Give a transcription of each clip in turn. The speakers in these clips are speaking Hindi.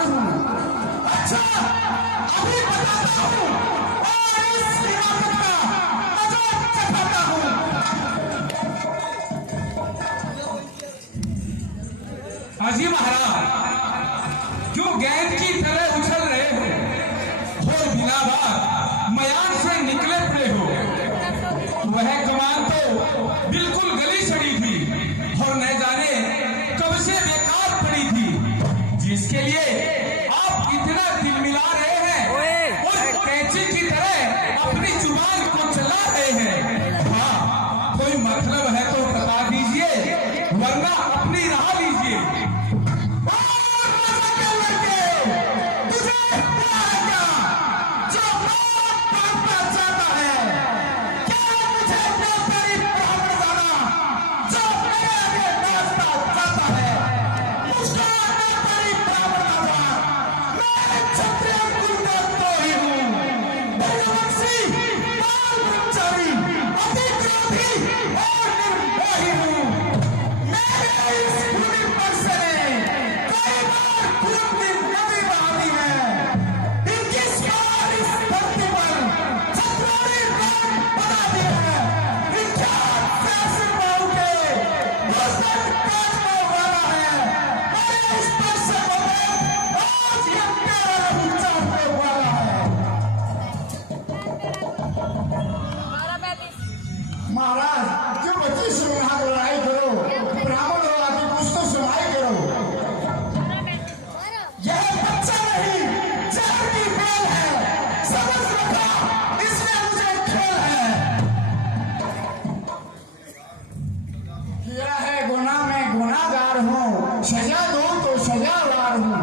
कलाकार हूँ। अच्छा, अभी बताता हूँ और इस हिमाकत का मजाक चखाता हूँ। हाजी महाराज, क्यों गेंद की तरह उछल रहे हो और बिना बात मयान से निकले पड़े हो? वह कमान तो बिल्कुल गली सड़ी थी और न जाने कब से बेकार पड़ी थी, जिसके लिए आप इतना दिल मिला रहे हैं और कैंची की तरह अपनी जुबान को चला रहे हैं। हाँ, कोई मतलब है तो बता दीजिए, वरना अपनी राह लीजिए। महाराज, जो बच्ची सुना लड़ाई करो, ब्राह्मण हो आके कुछ तो सुनाई करो। यह बच्चा नहीं, जान की बेल है, समझ रखा, इसमें मुझे खेल है। किया है गुनाह में गुनाहगार हूँ, सजा दो तो सजावार हूँ।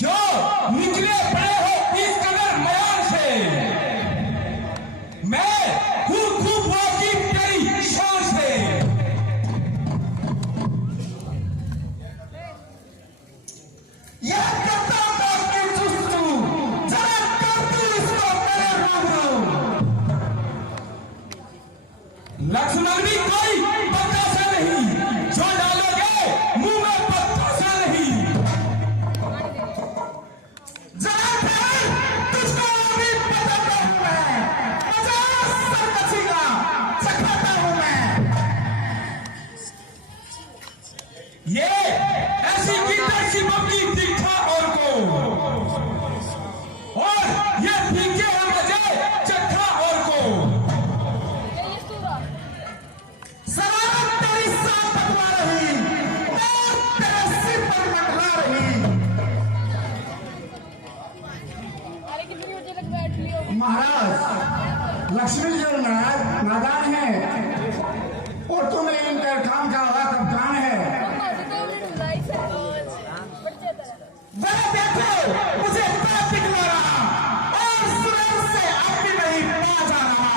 जो निकले पड़े हो इस कदर मयान से, मैं हूँ खूब वाकिफ तेरी शान से। यह करता अपनी जुस्तू, जरा कर तू इसको मेरे रूबरू। लक्ष्मण भी कोई बतासा नहीं, जो डालोगे मुंह में बतासा नहीं। जरा फिर तुझको अभी बताता हूँ मैं, 50 सरकची का चखाता हूँ मैं। ये ऐसी कीटर सी बमकी दिखा और को, और ये फीके हैं मजे चखा और को। सलाम तेरी सांप पकवा रही, और तेरे सिर पर मंडला रही। महाराज, लक्ष्मी जो नादान है और तुम्हें इनका काम का हुआ कप्तान है। जरा देखो, मुझे पैर पिघला रहा और सुरेश से अब भी नहीं पा जा रहा।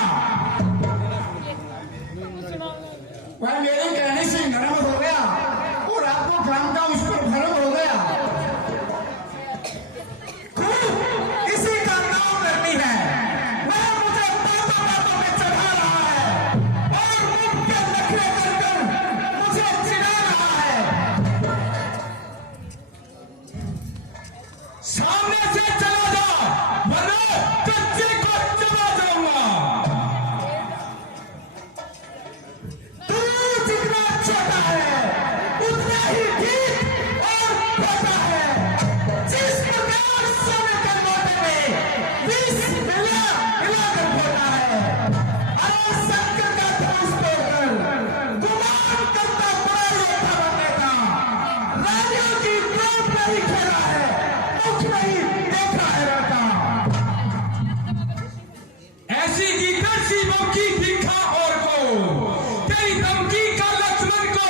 वह मेरे कहने से नरम हो गया और आपको काम का उस पर भरम हो गया। इसी का नाम करनी है। वह मुझे बातों बातों में चढ़ा रहा है और मुंह के नखरे कर कर मुझे चिढ़ा रहा है। सामने से चला जा, वरना कच्चे को चबा जाऊंगा। तू जितना छोटा है उतना ही ठीक और खोटा है। जिस प्रकार सोने के लोटे में 20 मिलाकर खोटा है, अरे शंकर का धनुष तोड़कर गुमान करता बड़ा योद्धा बनने का। रानियों की गोद में ही खेला है, मुख नहीं देखा है लड़का। ऐसी कीकर सी बमकी दिखा और को, तेरी धमकी का लक्ष्मण को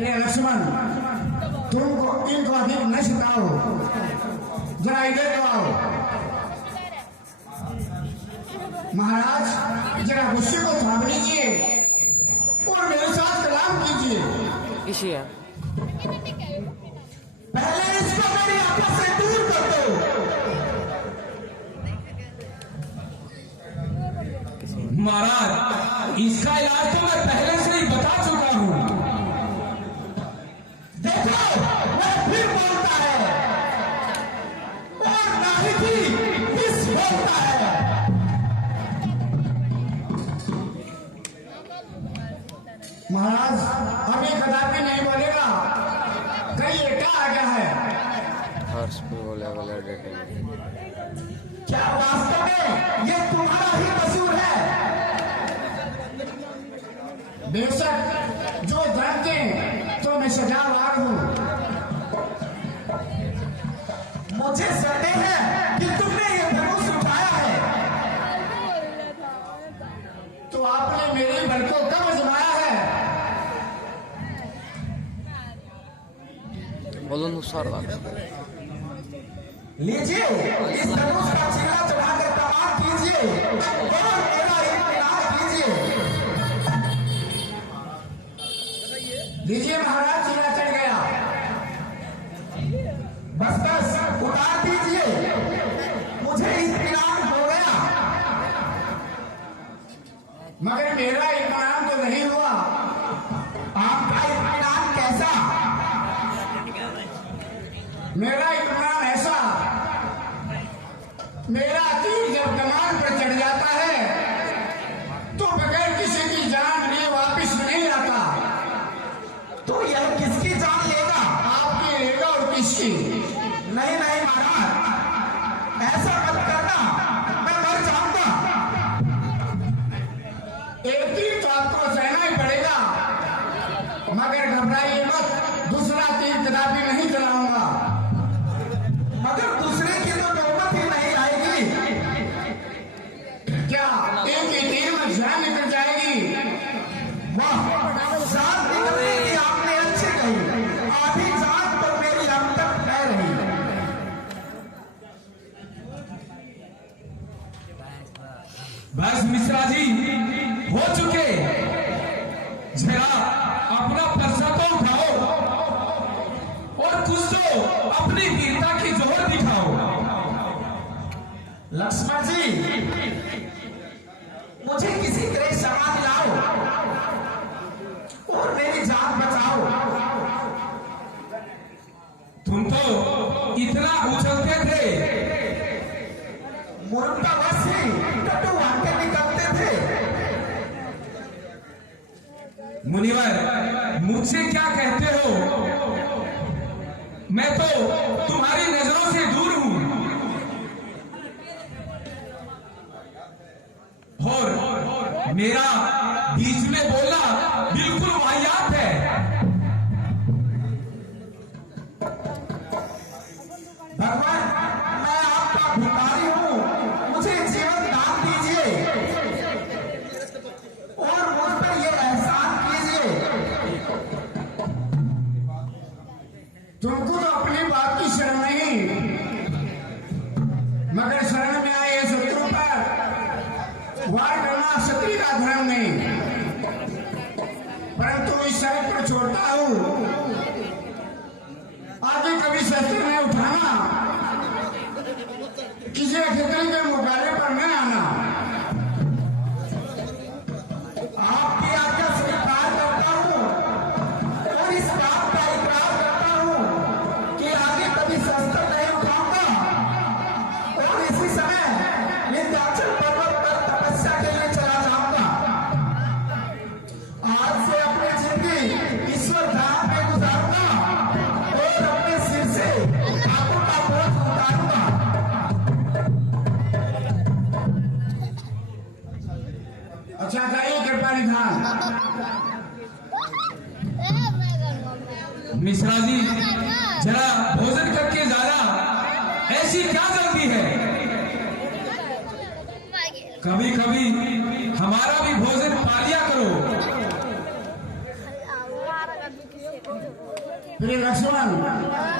ये लक्ष्मण, तुमको इनको अधिक न सिखाओ, जरा इधर तो आओ। महाराज, जरा गुस्से को थाम लीजिए और मेरे साथ कलाम कीजिए। पहले इसको मेरी आंखों से दूर कर दो। महाराज, इसका इलाज तो मैं पहले से ही बता चुका हूँ। देखो, वह फिर बोलता है और ना ही इस बोलता है। महाराज, अब ये कदापि नहीं बोलेगा। कहीं ये क्या आ गया है? क्या वास्तव में ये तुम्हारा ही कसूर है? बेशक जो धर्म के तो मैं सजावार हूँ। मुझे संदेह है कि तुमने ये धनुष उठाया है, तो आपने मेरे बल को कब आजमाया है? लीजिए, इस धनुष का चीरा चढ़ाकर प्रमाण कीजिए और मेरा इत्मीनान कीजिए। लीजिए महाराज, चीरा चढ़ गया। बस उतार दीजिए, मुझे इत्मीनान हो गया। मगर मेरा इत्मीनान तो नहीं हुआ। आपका इत्मीनान कैसा? मेरा इत्मीनान ऐसा, मेरा तीर जब कमान पर चढ़ जाता है तो बगैर किसी की जान लिए वापिस नहीं आता। तो यह किसकी जान लेगा? आपकी लेगा और किसकी? नहीं नहीं महाराज, ऐसा मत करना, मैं मर जाऊंगा। एक तीर तो आपको सहना ही पड़ेगा, मगर घबराइए मत, दूसरा तीर कदापि नहीं चलाऊंगा। मगर दूसरे की तो नौबत ही नहीं आएगी। क्या एक ही तीर में जान निकल जाएगी? वाह, जान निकलने की आपने अच्छी कही। आधी जान तो मेरी अब तक रह रही। बस मिश्रा जी, हो चुके। जरा अपना पर्चा तो उठाओ और कुछ तो अपनी वीरता की जोहर दिखाओ। लक्ष्मण जी, मुझे किसी तरह क्षमा दिलाओ और मेरी जान बचाओ। तुम तो इतना उछलते थे, मूर्खतावश ही टट्टू वाक्य निकलते थे। मुनिवर, मुझसे क्या कहते हो? मैं तो तुम्हारी नजरों से दूर हूं और मेरा बीच में बोलना बिल्कुल वाहियात है। भगवान, मैं आपका भिखारी हूँ, मुझे जीवन दान दीजिए और मुझ पर यह एहसान कीजिए। तुमको तो अपनी बात की शरण नहीं, मगर शरण में आए शत्रु पर वार करना क्षत्रिय का धर्म नहीं। परंतु इस शर्त पर छोड़ता हूं, आगे कभी शस्त्र नहीं उठाना, किसी क्षत्रिय के मुकाबले पर न आना। आपकी आज्ञा स्वीकार करता हूं और इस बात का इकरार करता हूं कि आगे कभी शस्त्र नहीं उठाऊंगा और इसी समय विंध्याचल पर्वत पर तपस्या के लिए चला जाऊंगा। आज से अपनी जिंदगी ईश्वर धाम में गुजारूंगा और अपने सिर से पापों का बोझ उतारूंगा। अच्छा, जाइए कृपा निधान। मिश्रा जी, जरा भोजन करके जाना, ऐसी क्या जल्दी है? कभी कभी हमारा भी भोजन पा लिया करो। फिर लक्ष्मण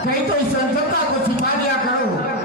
कहीं तो इस चंचलता को छिपा दिया करो।